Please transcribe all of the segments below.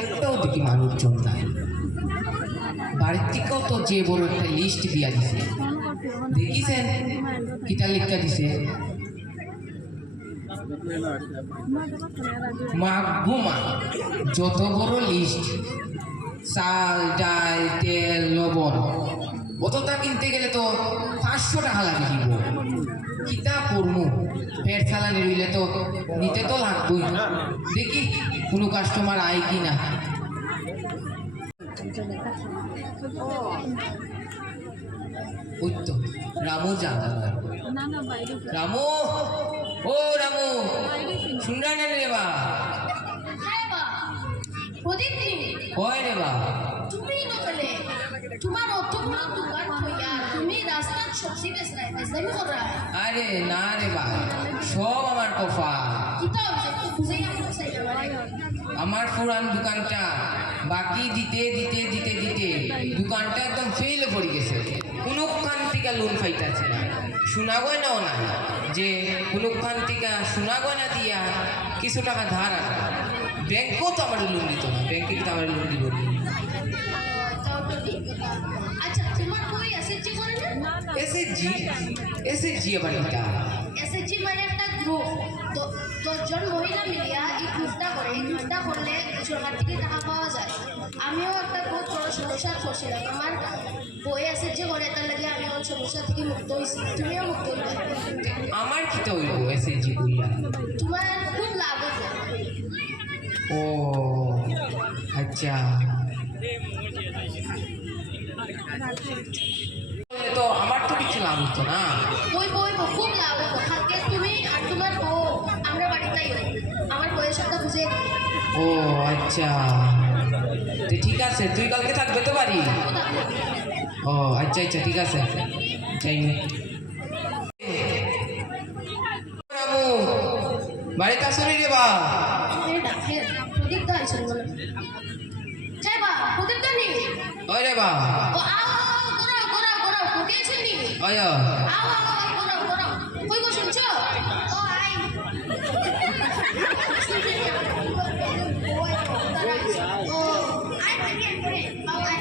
একটাও দেখি মানুষজন নাই। বাড়ির থেকেও তো যে বড় একটা লিস্ট দিয়া দিছে, দেখিছেন কিটা লিখটা দিছে, মাগুমা যত বড় লিস্ট, চাল ডাল তেল লবণ অতটা কিনতে গেলে তো 500 টাকা লাগে দিব। কিতা করমু, পেট চালানি রইলে তো নিতে তো লাগবই। দেখি কোনো কাস্টমার আয় কি না। ওই তো রামু জানা, রামু ও রামু শুনরা না রে বা কয় রে বা তুমি নকলে তোমার অত বড় দোকান হইয়া তুমি রাস্তার সবজি বেচলাই বেচলামি করা। আরে না রে বা, সব আমার কফা। কিতা হইছে তো বুঝাই না বুঝাই না। আমার পুরান দোকানটা বাকি দিতে দিতে দিতে দিতে দোকানটা একদম ফেলে পড়ে গেছে। কোনোখান থেকে লোন পাইতেছে না, সোনা গয়নাও নাই যে কোনোখান থেকে সোনা গয়না দিয়া কিছু টাকা ধার আনা। ব্যাংকও তো আমার লোন দিত না, ব্যাংকে কিন্তু আমার লোন দিব না। তাও তো ঠিক কথা। আচ্ছা তোমার কই এসএসজি করে না? এসএসজি আবার এটা এসএসজি মানে একটা গ্রুপ, তো 10 জন মহিলা মিলিয়া এই গ্রুপটা করে। এই গ্রুপটা করলে সরকার থেকে টাকা পাওয়া যায়। আমিও একটা বহুত বড় সমস্যার পড়ছিলাম, আমার বই এসএসজি করে, তার লাগে আমি ওই সমস্যা থেকে মুক্ত হয়েছি। তুমিও মুক্ত হইবে। আমার কি তো হইব এসএসজি কইয়া? তোমার খুব লাভ হবে। ও আচ্ছা, তো আমার তো কিছু লাভ হতো না। বই বই খুব লাভ হবে। কালকে তুমি আর তোমার বউ আমরা বাড়িতেই আমার বইয়ের সাথে বুঝে দিই। ও আচ্ছা, তো ঠিক আছে, তুই কালকে থাকবে তো বাড়ি? ও আচ্ছা আচ্ছা ঠিক আছে, যাইনি। রামু বাড়িতে আসো রে বা? ডাকে প্রদীপ দা আইসন বলো। যাই বা প্রদীপ দা নি। ওই রে বা, ও আও গরাও গরাও গরাও কোকে আছেন নি? ওই আও আও গরাও গরাও কই গো শুনছো? ও আই ও আই ভাগে করে আও আই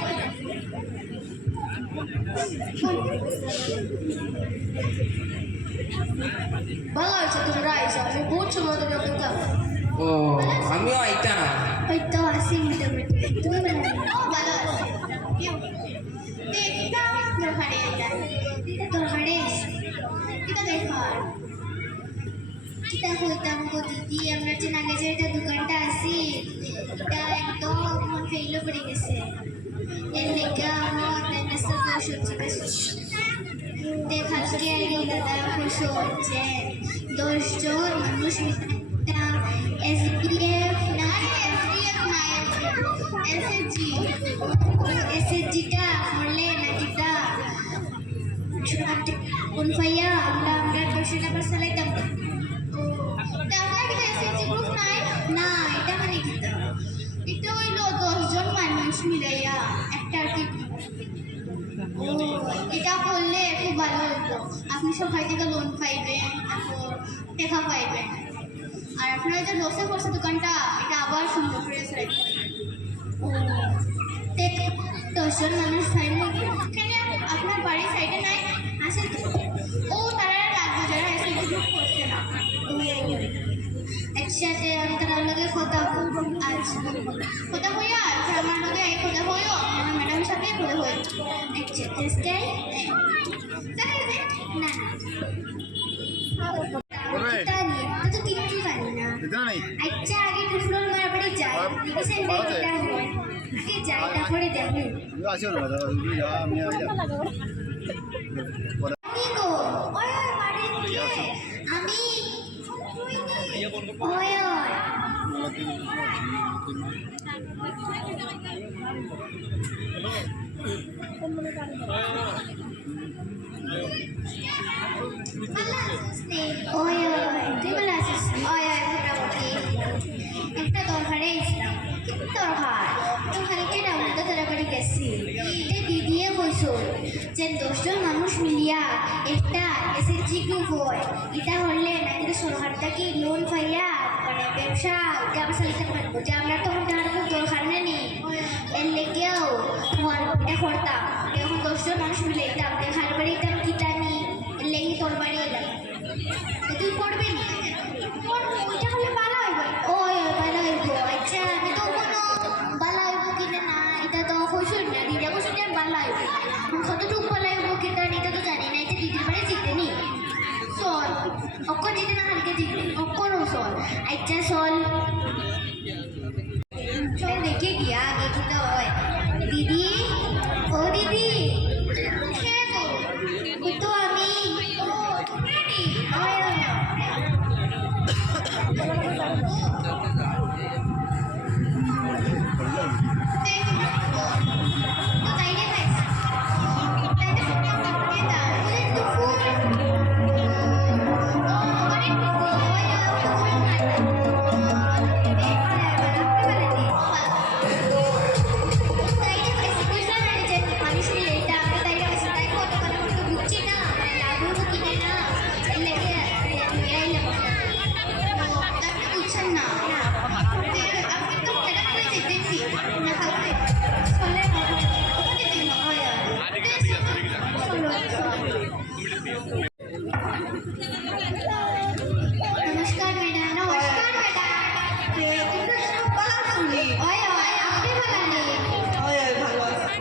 ভালো আছে তোমরা আইসো। আমি বহুত সময় ধরে অপেক্ষা। ও আমিও আইতাম। ওই তো আসি মোটামুটি। তুমি ভালো আছো? দেখতাম দরকারে এটা দরকারে কিতা দেখার কিতা কইতাম গো দিদি, আমরা যে নাগে যে এটা দোকানটা আছি এটা একদম মন ফেইলো পড়ে গেছে। এর লেগে আমার নেসা সবজি বেশি দেখার কে দাদা খুশি হচ্ছে। 10 জন মানুষ একটা এসডিএফ না এসএসজিটা করলে নাকিটা কোন ভাইয়া আমরা 10 টাকা চালাইতাম। টাকা কি এসএসজি গ্রুপ নাই না, এটা মানে কিটা এটা হইলো 10 জন মানুষ মিলাইয়া একটা কি এটা করলে খুব ভালো হতো। আপনি সবাই থেকে লোন পাইবেন, টাকা পাইবেন, আর আপনার যে লসে পড়ছে দোকানটা এটা আবার সুন্দর করে চালাইতে পারবেন। 10 জন মানুষ পাইবেন। এখানে আপনার বাড়ির সাইডে নাই আছে তো? ও তারা লাগবে যারা এসে গ্রুপ করছে না। একসাথে আমি তার লগে কথা কথা হইয়া আমার লগে কথা হইও, আমার ম্যাডামের সাথে কথা হইও। আচ্ছা টেস্টে না তো কিচ্ছু জানি না। আচ্ছা আগে টুফলোর মার বাড়ি যাই, দেখেছেন এটা হয় আগে যাই তারপরে দেখি। আমি একটা দরকারে ইসলাম দরকার তো কালকে ডাউনটা তাড়াতাড়ি গেছি দিদিয়ে কইস যে 10 জন মানুষ মিলিয়া একটা এসএসজি গ্রুপ হয়, এটা হলে নাকি তো সরকার থেকে লোন পাইয়া মানে ব্যবসা চালাতে পারবো, যে আমরা তখন টাকার খুব দরকার নেই, এর লেগেও তোমার এটা করতাম। এখন 10 জন মানুষ মিলে এটা দেখার বাড়ি এটা কিতা নি, এর লেগে তোর বাড়ি এলাম, তুই পড়বে নি? ওইটা হলে ভালো হইব। ওই ভালো হইব। আচ্ছা আমি তো কোনো ভালো হইব কিনা না এটা তো হইছই না, দিদা বসে যে ভালো হইব, কতটুকু ভালো হইব কিনা এটা তো জানি না, এটা দিদির বাড়ি জিতে নি চল, অক্ষর জিতে না হালকে জিতে অক্ষরও চল। আচ্ছা চল চল দেখে গিয়া আগে কিনা হয়। দিদি, ও দিদি, কে গো? ওই তো আমি। ও তুমি নি? আয় আয়। नमस्कार मैडम। नमस्कार मैडम। ओय ओय আপনি ভালো নেই? ওই ভালো আছে।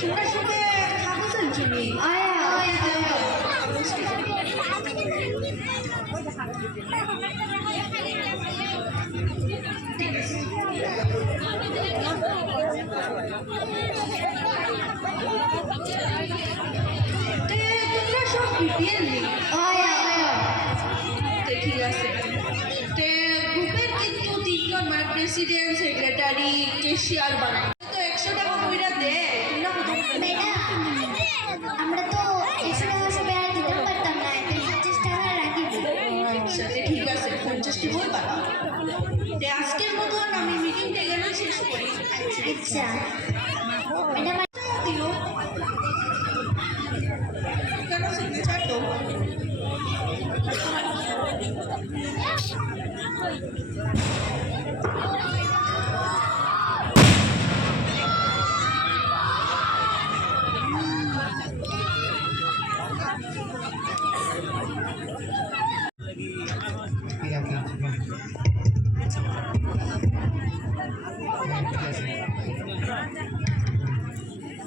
তোমরা সবাই খাবো চলছি নি? ওয় ওয় তোমরা সব বিপিএল নি? ওয় ওয় ঠিক আছে। গ্রুপের কিন্তু 3জন মানে প্রেসিডেন্ট, সেক্রেটারি, ক্যাশিয়ার বানায় তো 100 টাকা কইরা দে। তোমরা কত ম্যাডাম আমরা তো 100 টাকা সবাই আর দিতে পারতাম না, 50 টাকা রাখি দিই। সাথে ঠিক আছে 50 টি বই পাবা। আজকের মতন আমি মিটিংটা এখানে শেষ করি। আচ্ছা ম্যাডাম দিল কেন সিগনেচার তো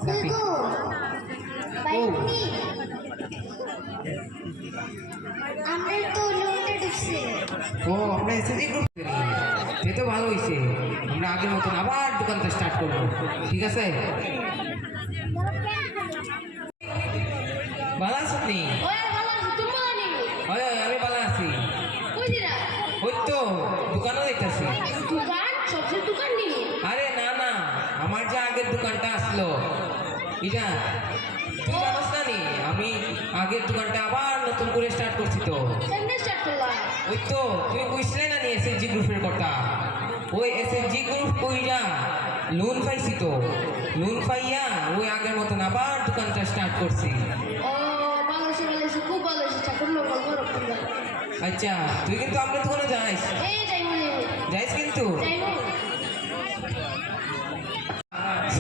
কই গো বাইনি আমরা তো লোনটা ঢুকছে। ও আমরা এসএসজি গ্রুপ এ তো ভালো হয়েছে, আমরা আগের মতন আবার দোকানটা স্টার্ট করবো, ঠিক আছে? ভালো আছো আপনি? ওই ভালো তুমি ভালো নেই? হয় হয় আমি ভালো আছি। কই দিরা? ওই তো দোকানও দেখতেছি। দোকান সবজি দোকান নেই? আরে না না, আমার যে আগের দোকানটা আসলো এটা তুই জানোস না নি, আমি আগের দোকানটা আবার নতুন করে স্টার্ট করছি তো। কেমনে স্টার্ট করলা? ওই তো তুমি বুঝলে না নি এসএসজি গ্রুপের কথা, ওই এসএসজি গ্রুপ কইরা লোন পাইছি তো, লোন পাইয়া ওই আগের মতন আবার দোকানটা স্টার্ট করছি। ও ভালো সে খুব ভালো সে চাকর লোক বড় বড়। আচ্ছা তুই কিন্তু আমরা দোকানে যাইস, এই যাইবো যাইস কিন্তু যাইবো।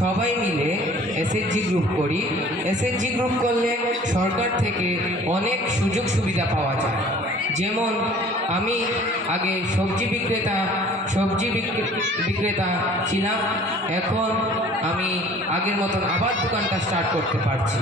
সবাই মিলে এসএসজি গ্রুপ করি। এসএসজি গ্রুপ করলে সরকার থেকে অনেক সুযোগ সুবিধা পাওয়া যায়, যেমন আমি আগে সবজি বিক্রেতা ছিলাম, এখন আমি আগের মতন আবার দোকানটা স্টার্ট করতে পারছি।